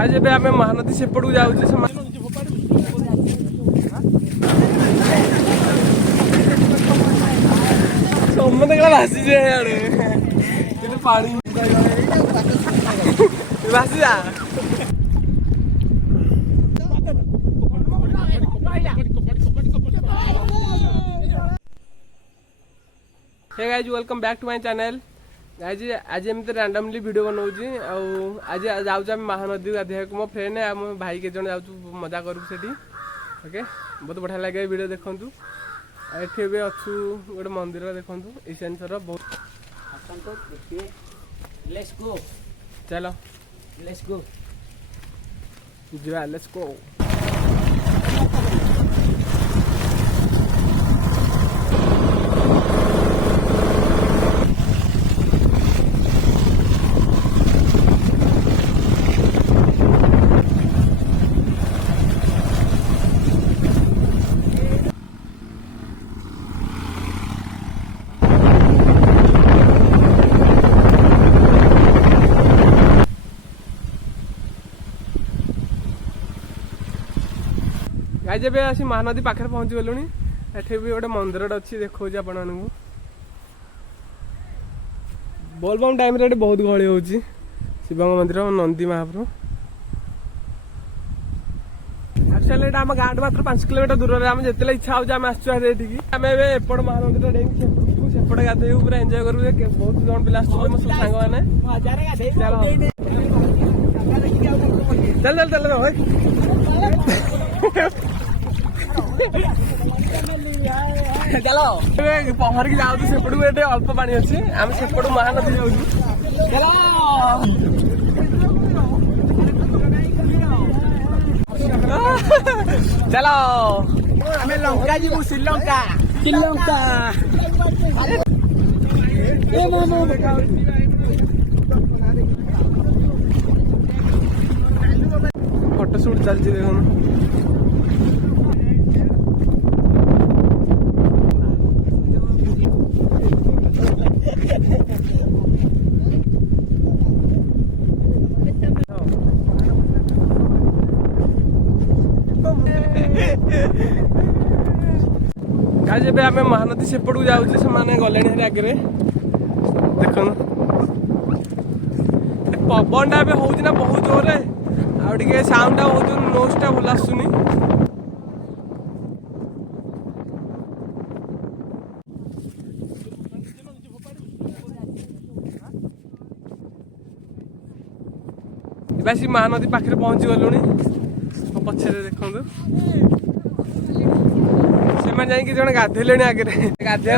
आज एबे आमे महानदी सेपटू जाउछी समझ भासी जाए पानी भासी जा hey guys welcome back to my channel guys आज एमती रैंडमली वीडियो बनाऊँगी आज जाऊँ महानदी गाधिया मो फ्रेंड है मो भाई के जन जाऊँ मजा करूँ से ओके बहुत बढ़िया लगे वीडियो देखूँ एठी भी अच्छू गोटे मंदिर देखूँ ईशानसर बहुत चलो लेट्स गो लेट्स गो आज जब आसी महानदी पाखे पहुँची गलु एठे भी गोटे मंदिर अच्छी देखा आपण मानू बोलबम टाइम रे बहुत गहली हो शिव मंदिर नंदी महाप्रभु एक्चुअली एटा आम गाँठ मात्र 5 किलोमीटर दूर में आम जिते इच्छा हो आम एपट महानदी डेंगी सेपटे गाधे पूरा एंजय करूँ बहुत जन पिला सब सांग मैंने चल चल चल चलो पहर की जाऊ सेपटू अल्प पानी अच्छे आम सेपटू महानदी जाऊ चलो आम लंका जीवु श्रीलंका श्रीलंका फोटो शूट चलती देखो आज एबे आमे महानदी सेपटू जाउछी से माने गलेनी आगे देखो पवन टा होउची ना बहुत जोर रे आ टिके साउंड टा बहुत नोज टा भल आसुनी एबासी महानदी पाखे पहुंची गलुनी पछे देखो जाइए जन गाधेले आगे गाधे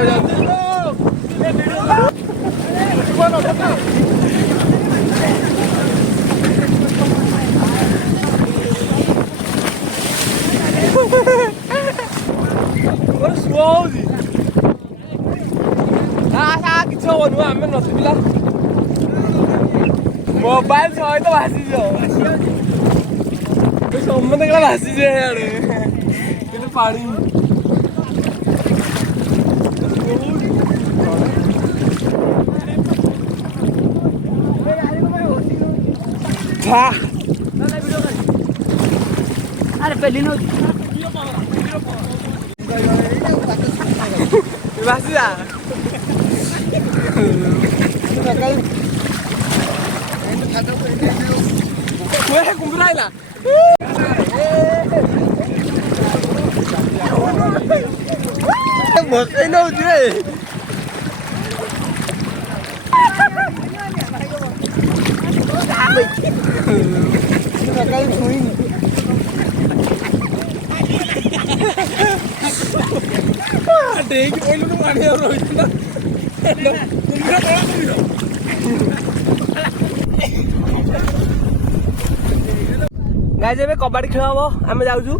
किस हम नथिला मोबाइल सहित भासी समझ भासी जाए पानी अरे पहली नो भासी जा कुंभराइला बसई नौ डेक पहलू पानी गाइस एबे कबड्डी खेल हम आमे जाउछु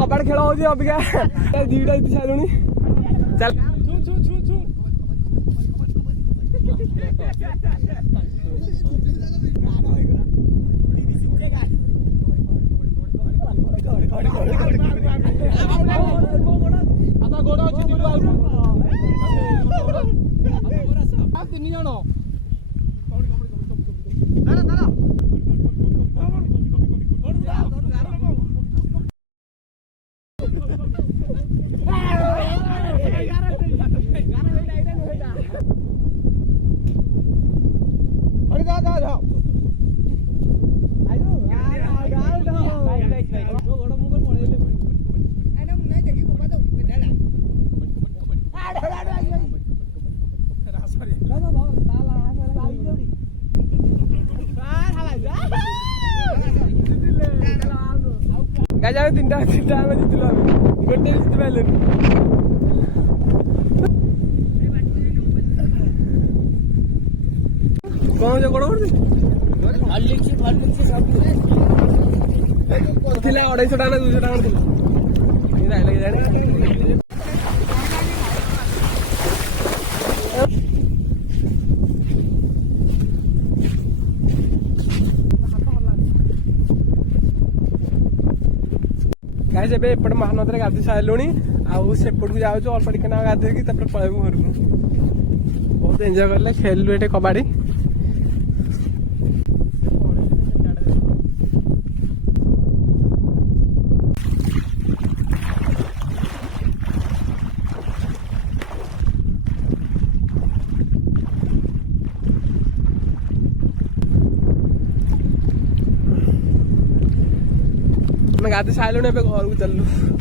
कबाड़ खेल हो अबिका दीटा जीति सारूनी चल तीन टाइम जीतल गोटे जीति पारे कौन जो कौन ଥିଲା 250 ଟଙ୍କା ନା 200 ଟଙ୍କା ଥିଲା गाइस एबे एपट महानदी गाधी सारूनी आउ सेपट को जाऊँ अल्प टिके ना गाधेकी पलैबू घर को बहुत एंजॉय करले खेललु एटे कबाड़ी गाधी सारूनी घर को चलू